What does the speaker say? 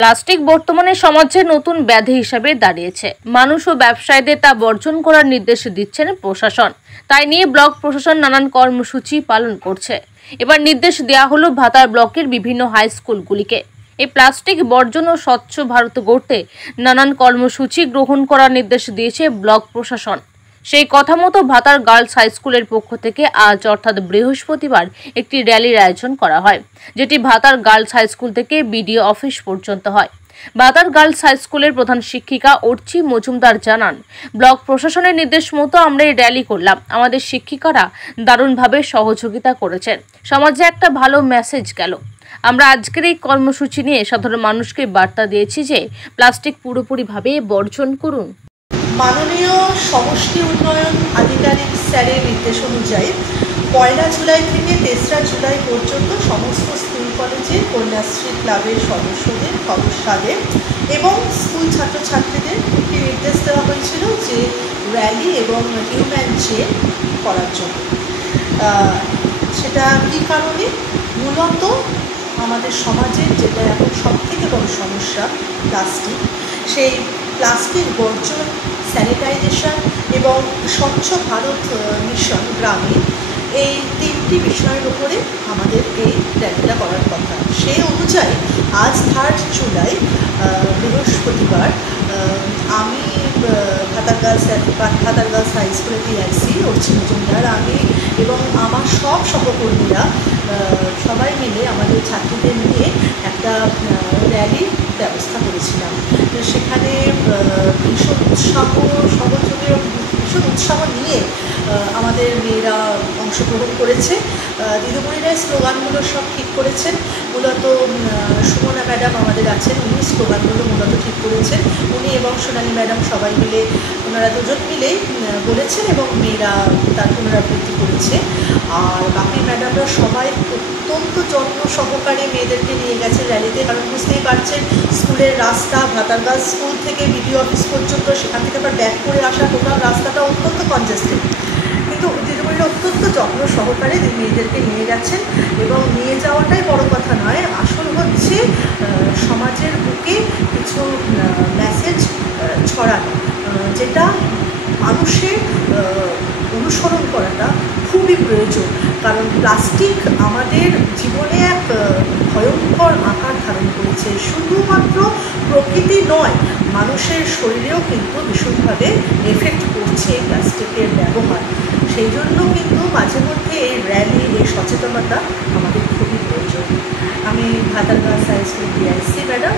Plastic বর্তমানে সমাজের নতুন ব্যাধি হিসেবে দাঁড়িয়েছে। মানুষ ও ব্যবসায়ীদের তা বর্জন করার নির্দেশ দিচ্ছেন প্রশাসন। তাই নিয়ে ব্লক প্রশাসন নানান কর্মসূচি পালন করছে। এবার নির্দেশ দেওয়া হলো ভাতার ব্লকের বিভিন্ন হাই স্কুলগুলিকে এই প্লাস্টিক বর্জন ও স্বচ্ছ ভারত গড়তে নানান কর্মসূচি গ্রহণ করার নির্দেশ দিয়েছে ব্লক প্রশাসন। সেই কথা মতো ভাতার গার্লস হাই স্কুলের পক্ষ থেকে আজ অর্থাৎ বৃহস্পতিবার একটি র্যালির আয়োজন করা হয়, যেটি ভাতার গার্লস হাই স্কুল থেকে বিডিও অফিস পর্যন্ত হয়। ভাতার গার্লস হাই স্কুলের প্রধান শিক্ষিকা অর্চি মজুমদার জানান, ব্লক প্রশাসনের নির্দেশ মতো আমরা এই র্যালি করলাম। আমাদের শিক্ষিকারা দারুণভাবে সহযোগিতা করেছেন, সমাজে একটা ভালো মেসেজ গেল। আমরা আজকের এই কর্মসূচি নিয়ে সাধারণ মানুষকে বার্তা দিয়েছি যে প্লাস্টিক পুরোপুরিভাবে বর্জন করুন। মাননীয় সমষ্টি উন্নয়ন আধিকারিক স্যারের নির্দেশ অনুযায়ী 1 জুলাই থেকে 3রা জুলাই পর্যন্ত সমস্ত স্কুল কলেজের কন্যাশ্রী ক্লাবের সদস্যদের খবরসাদের এবং স্কুল ছাত্রছাত্রীদের একটি নির্দেশ দেওয়া হয়েছিল যে র্যালি এবং হিউম্যান চেন করার জন্য। সেটা কী কারণে? মূলত আমাদের সমাজের যেটা এখন সবথেকে বড় সমস্যা প্লাস্টিক, সেই প্লাস্টিক বর্জন, স্যানিটাইজেশন এবং স্বচ্ছ ভারত মিশন গ্রামে, এই 3টি বিষয়ের উপরে আমাদের এই র্যালিটা করার কথা। সেই অনুযায়ী আজ 3 জুলাই বৃহস্পতিবার আমি ভাতার গার্লস হাই স্কুলের পিআইসি অর্চি মজুমদার, আমি এবং আমার সব সহকর্মীরা সবাই মিলে আমাদের ছাত্রীদের নিয়ে একটা র্যালির ব্যবস্থা করেছিলাম। সেখানে ভীষণ উৎসাহ নিয়ে আমাদের মেয়েরা অংশগ্রহণ করেছে। দিদিমণিরাই স্লোগানগুলো সব ঠিক করেছেন। মূলত সুমনা ম্যাডাম আমাদের আছেন, উনি স্লোগানগুলো মূলত ঠিক করেছেন। উনি এবং সোনালী ম্যাডাম সবাই মিলে, ওনারা দুজন মিলেই বলেছেন এবং মেয়েরা তার পুনরাবৃত্তি করেছে। আর বাকি ম্যাডামরা সবাই অত্যন্ত যত্ন সহকারে মেয়েদেরকে নিয়ে গেছে র্যালিতে। কারণ বুঝতেই পারছেন, স্কুলের রাস্তা ভাতার গার্লস স্কুল থেকে বিডিও অফিস পর্যন্ত, সেখান থেকে আবার ব্যাক করে আসা টোটাল রাস্তাটা অত্যন্ত কনজেস্টেড। কিন্তু দিদিমণিরা অত্যন্ত যত্ন সহকারে মেয়েদেরকে নিয়ে গেছেন এবং নিয়ে যাওয়াটাই বড় কথা নয়, আসল হচ্ছে সমাজের বুকে কিছু মেসেজ ছড়ানো, যেটা মানুষের অনুসরণ করাটা খুবই প্রয়োজন। কারণ প্লাস্টিক আমাদের জীবনে এক ভয়ঙ্কর আকার ধারণ করেছে। শুধুমাত্র প্রকৃতি নয়, মানুষের শরীরেও কিন্তু ভীষণভাবে এফেক্ট করছে এই প্লাস্টিকের ব্যবহার। সেই জন্য কিন্তু মাঝে মধ্যে এই র্যালি, এই সচেতনতা আমাদের খুবই প্রয়োজন। আমি Bhatar girls high school PIC madam